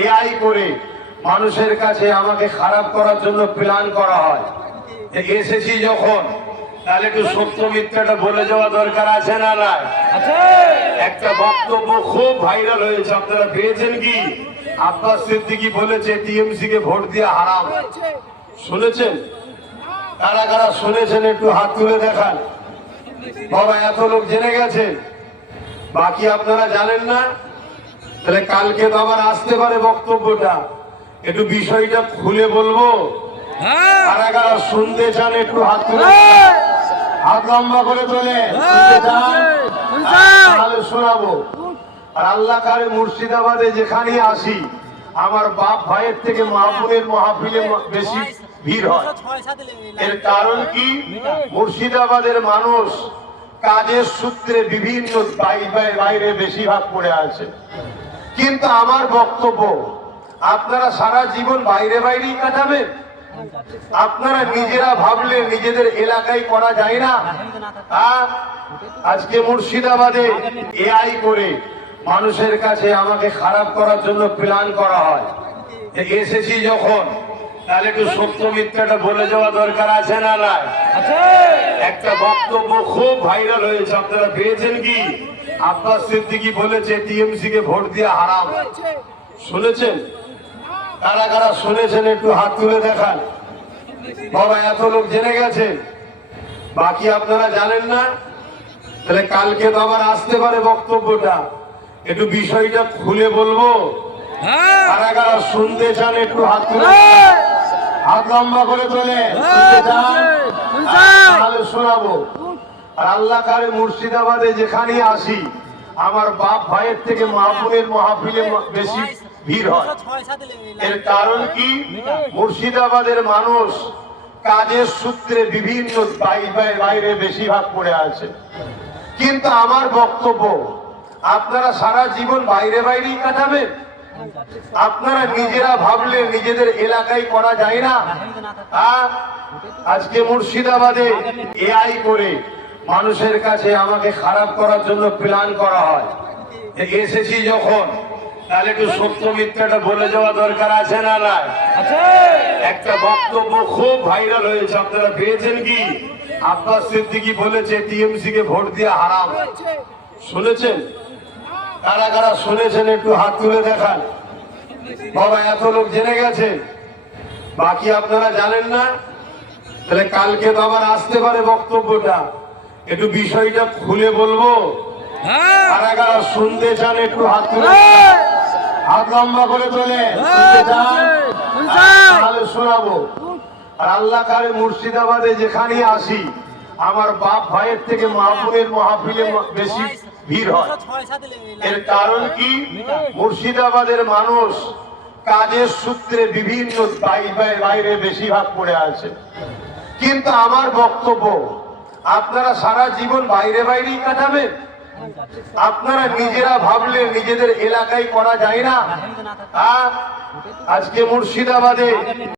AI করে মানুষের কাছে আমাকে খারাপ করার জন্য প্ল্যান করা হয়। এসেছি যখন, তাহলে একটু সত্য মিথ্যাটা বলে যাওয়া দরকার আছে না নাই? একটা বক্তব্য খুব ভাইরাল হয়েছে, আপনারা পেয়েছেন কি? আব্বাস সিদ্দিকী বলেছে টিএমসি কে ভোট দিয়ে হারাম। শুনেছেন? কারা কারা শুনেছেন একটু হাত তুলে দেখান। বাবা, এত লোক জেনে গেছে, বাকি আপনারা জানেন না? তাহলে কালকে তো আবার আসতে পারে বক্তব্যটা, একটু বিষয়টা খুলে বলবো। কারা কারা শুনতে চান একটু হাত তুলে, হাত লম্বা করে তোলে, শুনতে চান? তাহলে শোনাবো। আর আল্লাহ কারে মুর্শিদাবাদে যেখানেই আসি, আমার বাপ ভাইয়ের থেকে মাহফিলের মাহফিলে বেশি ভিড় হয়। এর কারণ কি? মুর্শিদাবাদের মানুষ কাজের সূত্রে বিভিন্ন বাইরে বেশিরভাগ পড়ে আছে। কিন্তু আমার বক্তব্য, আপনারা সারা জীবন বাইরে বাইরেই কাটাবেন? আপনারা নিজেরা ভাবলে নিজেদের এলাকায় করা যায় না? আজকে মুর্শিদাবাদে এআই করে মানুষের কাছে আমাকে খারাপ করার জন্য প্ল্যান করা হয়। এসেছি যখন, তাহলে একটু সত্য মিথ্যাটা বলে যাওয়া দরকার আছে না নাই? একটা বক্তব্য খুব ভাইরাল হয়েছে, আপনারা পেয়েছেন কি? আব্বাস সিদ্দিকী বলেছে টিএমসি কে ভোট দিয়ে হারাম। শুনেছেন? কারা কারা শুনেছেন একটু হাত তুলে দেখান। বাবা, এত লোক জেনে গেছে, বাকি আপনারা জানেন না? তাহলে কালকে তো আবার আসতে পারে বক্তব্যটা, একটু বিষয়টা খুলে বলবো। কারা কারা শুনতে চান একটু হাত তুলে, হাত লম্বা করে তোলে, শুনতে চান? তাহলে শোনাবো। আর আল্লাহ কারে মুর্শিদাবাদে যেখানেই আসি, আমার বাপ ভাইয়ের থেকে মাহফিলের মাহফিলে বেশি ভিড় হয়। এর কারণ কি? মুর্শিদাবাদের মানুষ কাজের সূত্রে বিভিন্ন বাইরে বেশিরভাগ পড়ে আছে। কিন্তু আমার বক্তব্য, আপনারা সারা জীবন বাইরে বাইরেই কাটাবেন? আপনারা নিজেরা ভাবলে নিজেদের এলাকায় করা যায় না? আজকে মুর্শিদাবাদে এআই করে মানুষের কাছে আমাকে খারাপ করার জন্য প্ল্যান করা হয়। এসেছি যখন, তাহলে একটু সত্য মিথ্যাটা বলে যাওয়া দরকার আছে না নাই? একটা বক্তব্য খুব ভাইরাল হয়েছে, আপনারা পেয়েছেন কি? আব্বাস সিদ্দিকী বলেছে টিএমসি কে ভোট দিয়ে হারাম। শুনেছেন? কারা কারা শুনেছেন একটু হাত তুলে দেখান। বাবা, এত লোক জেনে গেছে, বাকি আপনারা জানেন না? তাহলে কালকে তো আবার আসতে পারে বক্তব্যটা, একটু বিষয়টা খুলে বলবো। কারা কারা শুনতে চান একটু হাত তুলে, হাত লম্বা করে তোলে, শুনতে চান? তাহলে শোনাবো। আর আল্লাহ কারে মুর্শিদাবাদে যেখানেই আসি, আমার বাপ ভাইয়ের থেকে মাহফিলের মাহফিলে বেশি ভিড় হয়। এর কারণ কি? মুর্শিদাবাদের মানুষ কাজের সূত্রে বিভিন্ন বাইরে বেশিরভাগ পড়ে আছে। কিন্তু আমার বক্তব্য, আপনারা সারা জীবন বাইরে বাইরেই কাটাবেন? আপনারা নিজেরা ভাবলে নিজেদের এলাকায় করা যায় না? আজকে মুর্শিদাবাদে